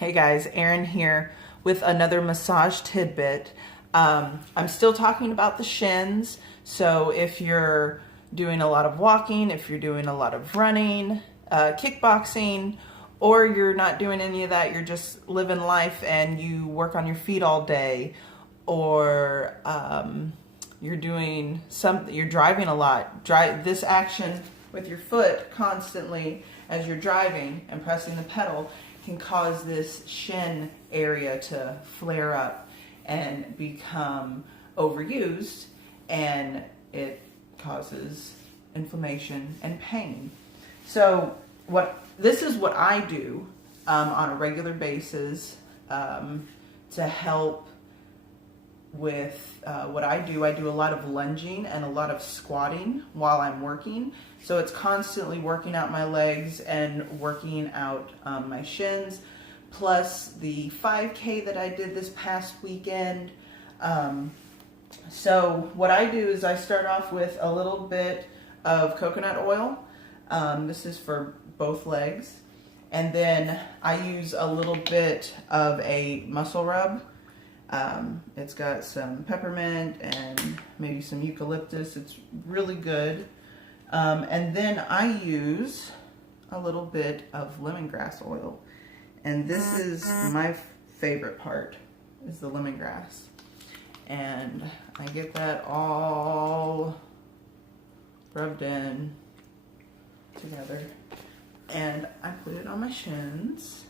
Hey guys, Erin here with another massage tidbit. I'm still talking about the shins, so if you're doing a lot of walking, if you're doing a lot of running, kickboxing, or you're not doing any of that, you're just living life and you work on your feet all day, or you're driving a lot, this action with your foot constantly as you're driving and pressing the pedal can cause this shin area to flare up and become overused, and it causes inflammation and pain. So this is what I do on a regular basis to help with what I do. I do a lot of lunging and a lot of squatting while I'm working. So it's constantly working out my legs and working out my shins, plus the 5K that I did this past weekend. So what I do is I start off with a little bit of coconut oil. This is for both legs. And then I use a little bit of a muscle rub. It's got some peppermint and maybe some eucalyptus. It's really good. And then I use a little bit of lemongrass oil. And this is my favorite part, is the lemongrass. And I get that all rubbed in together. And I put it on my shins.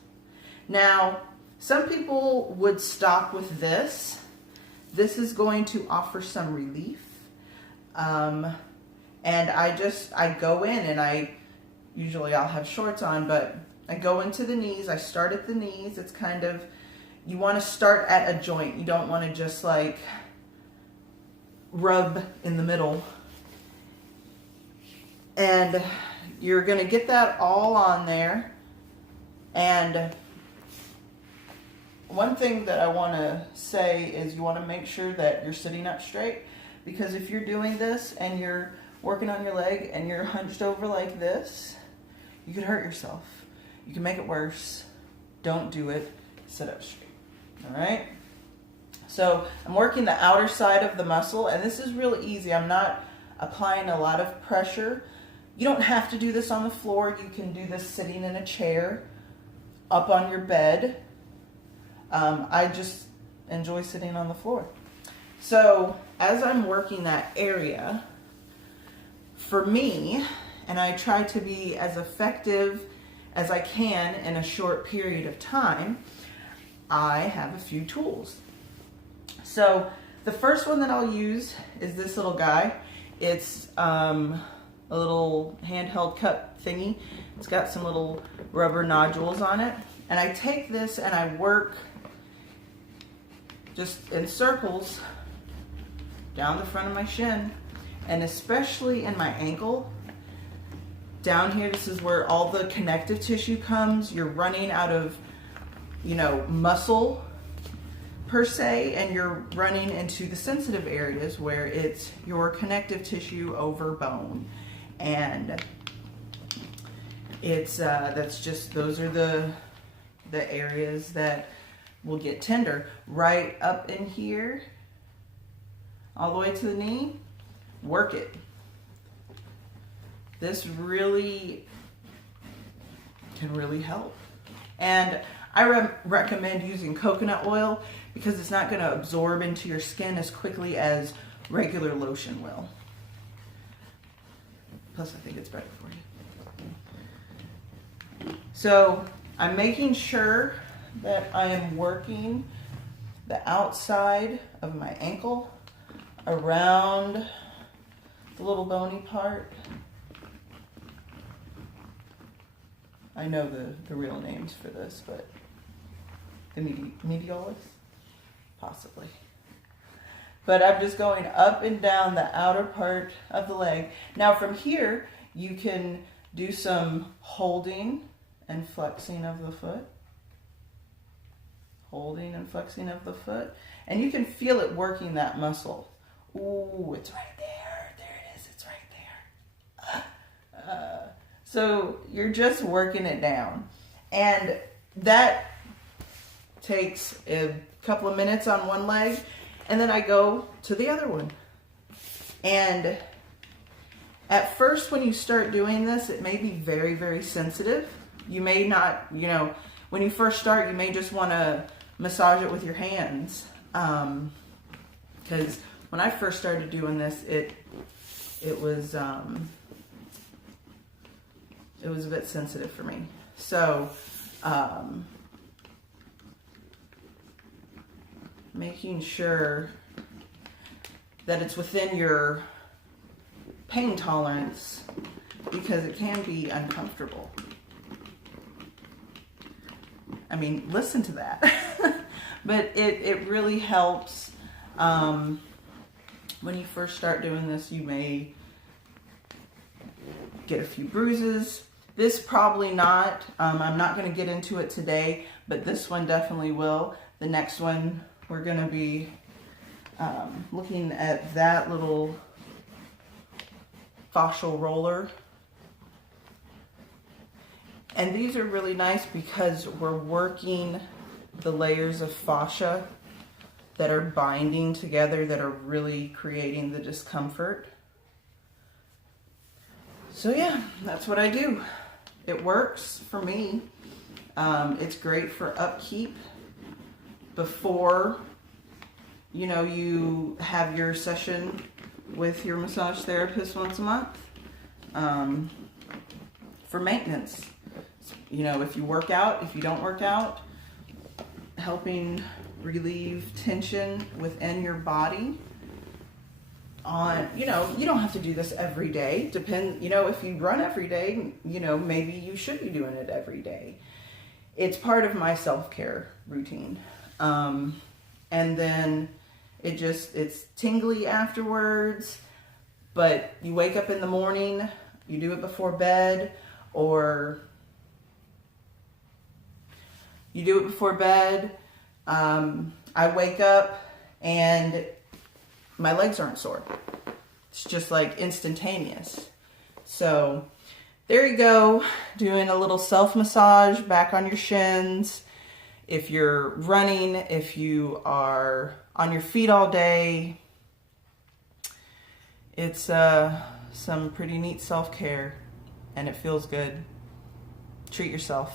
Now, some people would stop with this. This is going to offer some relief. And I go in and usually I'll have shorts on, but I go into the knees. I start at the knees. It's kind of, you want to start at a joint. You don't want to just like rub in the middle. And you're going to get that all on there. And one thing that I want to say is you want to make sure that you're sitting up straight, because if you're doing this and you're working on your leg and you're hunched over like this, you could hurt yourself. You can make it worse. Don't do it. Sit up straight. All right? So I'm working the outer side of the muscle, and this is really easy. I'm not applying a lot of pressure. You don't have to do this on the floor. You can do this sitting in a chair, up on your bed. I just enjoy sitting on the floor. So as I'm working that area, for me, and I try to be as effective as I can in a short period of time, I have a few tools. So the first one that I'll use is this little guy. It's a little handheld cup thingy. It's got some little rubber nodules on it. And I take this and I work just in circles down the front of my shin, and especially in my ankle. Down here, this is where all the connective tissue comes. You're running out of, muscle per se, and you're running into the sensitive areas where it's your connective tissue over bone. And it's, those are the areas that will get tender. Right up in here, all the way to the knee, work it. This really can really help. And I recommend using coconut oil because it's not going to absorb into your skin as quickly as regular lotion will. Plus, I think it's better for you. So I'm making sure that I am working the outside of my ankle around the little bony part. I know the real names for this, but the medialis? Possibly. But I'm just going up and down the outer part of the leg. Now from here, you can do some holding and flexing of the foot. Holding and flexing of the foot. And you can feel it working that muscle. Ooh, it's right there. There it is. It's right there. So you're just working it down. And that takes a couple of minutes on one leg, and then I go to the other one. And at first, when you start doing this, it may be very, very sensitive. You may not, you know, when you first start, you may just want to massage it with your hands. Because when I first started doing this, it was a bit sensitive for me. So, making sure that it's within your pain tolerance, because it can be uncomfortable. I mean, listen to that. But it really helps. When you first start doing this, you may get a few bruises. This probably not. I'm not going to get into it today, but this one definitely will. The next one, we're going to be looking at that little fascial roller. And these are really nice because we're working the layers of fascia that are binding together, that are really creating the discomfort. So yeah, that's what I do. It works for me. It's great for upkeep before, you know, you have your session with your massage therapist once a month. For maintenance, you know, if you work out, if you don't work out, helping relieve tension within your body. On, you know, you don't have to do this every day. Depend, you know, if you run every day, you know, maybe you should be doing it every day. It's part of my self-care routine. And then it's tingly afterwards, but you wake up in the morning, you do it before bed, or you do it before bed. I wake up and my legs aren't sore. It's just like instantaneous. So there you go, doing a little self-massage back on your shins. If you're running, if you are on your feet all day, it's some pretty neat self-care, and it feels good. Treat yourself.